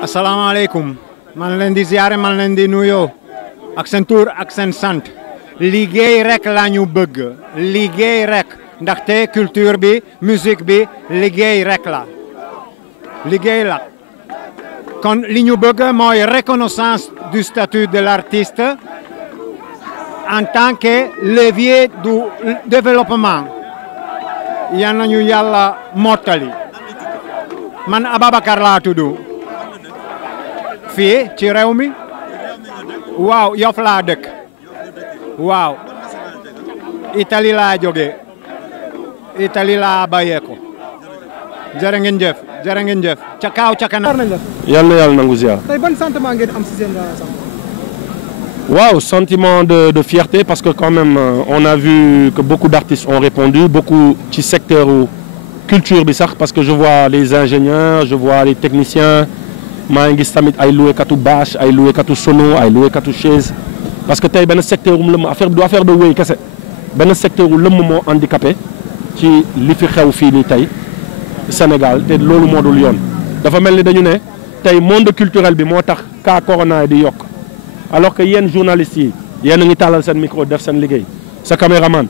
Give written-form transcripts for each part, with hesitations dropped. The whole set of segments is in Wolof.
asalaamaaleykum man leen di ziare man leen di nuyoo ak seen tur ak seen sant liggéey rek la ñu bëgg liggéey rek ndaxte culture bi musique bi liggéey rek la liggéey la kon li ñu bëgg mooy reconnaissance du statut de l'artiste en tant que levier du développement yal nañu yàlla mottali man Ababacar laa tudd fii ci réew mi waaw Yoff laa dëkk waaw Italie laa jóge Italie laa bàyyeeko jërë ngeen jëf jërë ngeen jëf ca kaw ca kanam. yal na yàlla nangu ziar. tey ban sentiment ngeen am si seen waaw sentiment de fierté parce que quand même on a vu que beaucoup d'artistes ont répondu beaucoup ci secteur culture bi sax parce que je vois les ingénieurs je vois les techniciens maa ngi gis tamit ay louekatu bâche ay louekatu sono ay louekatu chaise parce que tey benn secteur lëmm affaire bi du affaire de wéy kese benn secteur lëmm moo handicapé ci li fi xew fii nii tey Sénégal te loolu moo dul yoon dafa mel ni dañu ne tey monde culturel bi moo tax cas corona di yokk alors que yéen journalistes yi yéen a ngi tàllal seen micro def seen liggéey sa caméraman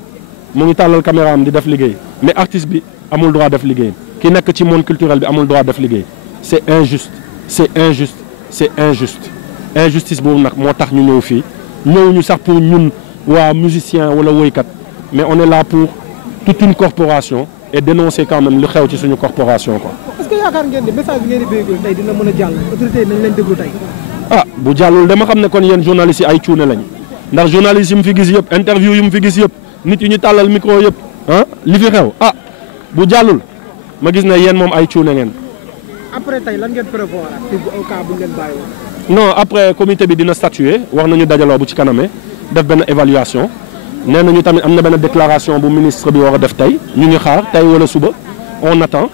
mu ngi tàllal caméra am di def liggéey mais artiste bi amul droit def liggéey ki nekk ci monde culturel bi amul droit def liggéey c'est injuste c'est injuste c'est injuste injustice boobu nag moo tax ñu ñëw fii ñëw ñu sax pour ñun waa musicien wala woykat mais on est là pour toute une corporation et dénoncer quand même lu xew ci suñu corporation quoi. est-ce que yaakaar ngeen ni message bi ngeen di véhiculer tey dina mën a jàll autorité yi nañ leen déglu tey. ah bu jàllul dama xam ne kon yéen journalistes yi ay cuune lañ ndax journalistes yi mu fi gis yëpp interview yi mu fi gis yëpp nit yi ñu tàllal micro yëpp ah li fi xew ah bu jàllul ma gis ne yéen moom ay cuune ngeen. après tey lan ngeen prévoir ak au cas bu ñu leen bàyyi woon. non après comité bi dina statuer wax nañu dajaloo bu ci kaname def benn évaluation nee nañu tamit am na benn déclaration bu ministre bi war a def tey ñu ngi xaar tey wala suba on attend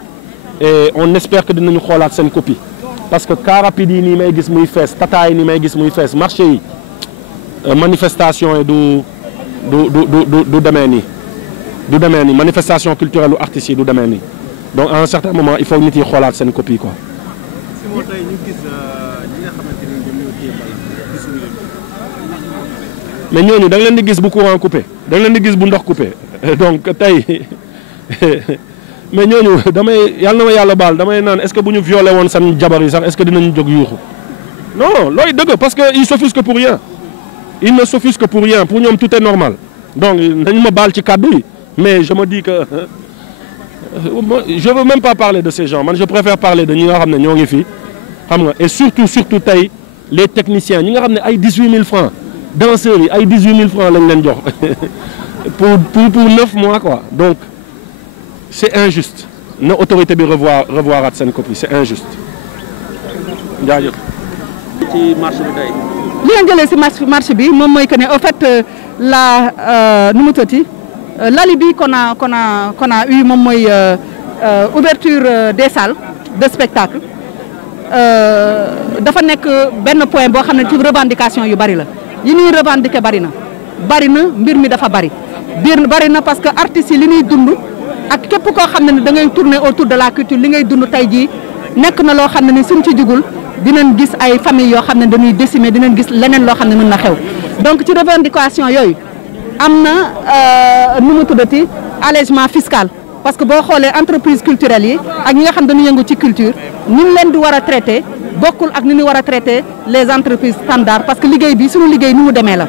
et on espère que dinañu xoolaat seen copie. parce que car rapide yi nii may gis muy fees tata yi nii may gis muy fees marché yi manifestation yi du demee nii du demee nii manifestation culturelle u artistes yi du demee nii donc à un certain moment il faut nit yi xoolaat seen copie quoi. Simon tey ñu gis ñi nga xamante ne ñoom ñoo téye mais ñooñu da nga leen di gis bu courant coupé da nga leen di gis bu ndox coupé donc tey mais ñooñu damay yàlla na ma yàlla baal damay naan est-ce que bu ñu violé woon seen jabar yi sax est-ce que dinañu jóg yuuxu non looy dëgg parce que il s'offusque pour rien il ne s'offusque pour rien pour ñoom tout est normal donc nañu ma baal ci kàddu yi mais je me dis que je veux même pas parler de ces gens man je préfère parler de ñi nga xam ne ñoo ngi fi xam nga et surtout tey les techniciens ñi nga xam ne ay 18 000 francs danseurs yi ay 18 000 francs lañ leen jox pour 9 mois quoi donc c'est injuste na autorité bi revoir at seen copie c'est injuste jaajëf. ci marché bi tey. li nga jëlee si marché bi moom mooy que ne au fait la nu mu tëti l'alibi qu'on a eu moom mooy ouverture des salles de spectacle dafa nekk benn point boo xam ne ci revendication yu bari la yi ñuy revendiquer bari na mbir mi dafa bari na parce que artistes yi li ñuy dund ak képp koo xam ne da ngay tourner autour de la culture li ngay dund tey jii nekk na loo xam ne ni suñ ci jugul dinañ gis ay famille yoo xam ne dañuy décimer dinañ gis leneen loo xam ne mën na xew donc ci revendication yooyu am na nu mu tuddati allègement fiscal parce que boo xoolee entreprise culturelle yi ak ñi nga xam dañu yëngu ci culture ni ñu leen di war a traité bokkul ak ni ñu war a traité les entreprises standards parce que liggéey bi suñu liggéey ni mu demee la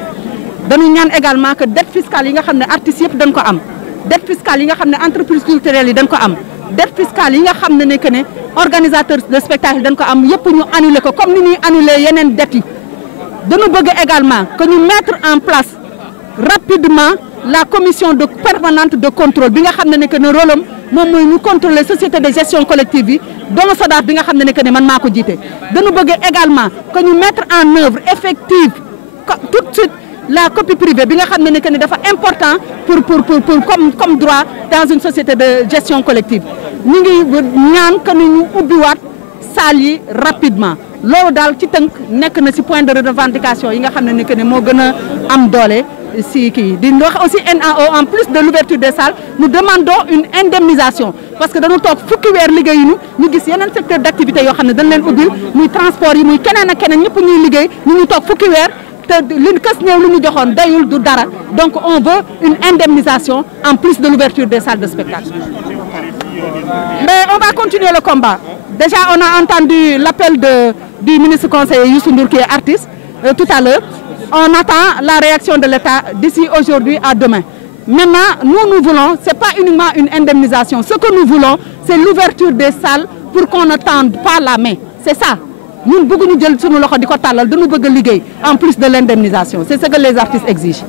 dañu ñaan également que dette fiscale yi nga xam ne artistes yëpp dañ ko am dette fiscale yi nga xam ne entreprise culturelle yi dañ ko am dette fiscale yi nga xam ne que ne organisateur de spectacle dañ ko am yëpp ñu annuler ko comme ni ñuy annuler yeneen dettes yi dañu bëgg également que ñu mettre en place rapidement la commission de permanente de contrôle bi nga xam ne que ne rôle am moom mooy ñu contrôler société de gestion collective yi doomu SODAV bi nga xam ne que ne man maa ko jiite dañu bëgg également que ñu mettre en œuvre effective tout de suite la copie privée bi nga xam ne que ne dafa important pour comme droit dans une société de gestion collective ñu ngi ñaan que ni ñu ubbiwaat salle yi rapidement loolu daal ci tënk nekk na ci point de revendication yi nga xam ne ni que ne moo gën a am doole si kii di wax aussi NAO en plus de l'ouverture des salles nous demandons une indemnisation parce que dañu toog fukki weer liggéeyuñu ñu gis yeneen secteur d'activité yoo xam ne dañ leen ubbil muy transport yi muy keneen ak keneen ñëpp ñuy liggéey ñu toog fukki weer te li kës néew lu ñu joxoon doyul du dara donc on veut une indemnisation en plus de l'ouverture des salles de spectacle. Mais on va continuer le combat. Déjà on a entendu l'appel du ministre conseiller Youssou Ndour qui est artiste tout à l'heure. On attend la réaction de l'État d'ici aujourd'hui à demain. Maintenant, nous voulons, ce n'est pas uniquement une indemnisation. Ce que nous voulons, c'est l'ouverture des salles pour qu'on ne tende pas la main. C'est ça. Nous voulons en plus de l'indemnisation. C'est ce que les artistes exigent.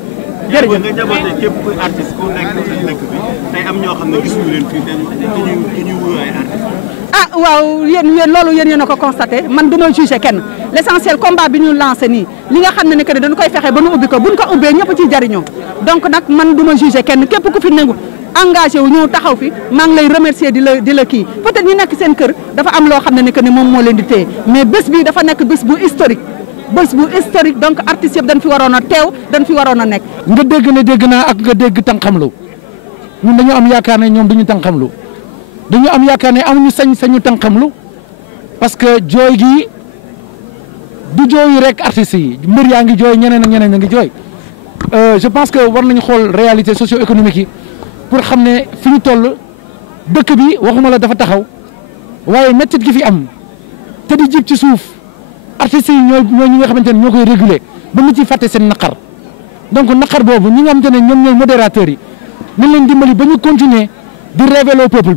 Ah waaw yéen loolu yéen a ko constaté man du ma juger kenn l'essentiel combat bi ñu lancé nii li nga xam ne que dañu koy fexe ba nu ubbi ko buñ ko ubbee ñëpp ciy jariñoo donc nag man du ma juger kenn képp ku fi nangu engagé wu ñëw taxaw fi maa ngi lay remercier di la kii peut-être ñi nekk seen kër dafa am loo xam ne que ne moom moo leen di téye mais bés bi dafa nekk bés bu historique donc artistes yëpp dañ fi waroon a teew dañ fi waroon a nekk. nga dégg ne dégg naa ak nga dégg tànqamlu ñun dañu am yaakaar ne ñoom duñu tànqamlu dañu am yaakaar ne amuñu sañu tànqamlu parce que jooy gi du jooyu rek artistes yi mbër yaa ngi jooy ñeneen ak ñeneen a ngi jooy je pense que war nañu xool réalité socio-économique yi pour xam ne fi ñu toll dëkk bi waxuma la dafa taxaw waaye métit gi fi am te di jib ci suuf artistes yi ñoo ñi nga xamante ne ñoo koy réguler ba mu ci fàtte seen naqar donc naqar boobu ñi nga xamante ne ñoom ñooy modérateurs yi nañ leen dimbali ba ñu continuer di révéler au peuple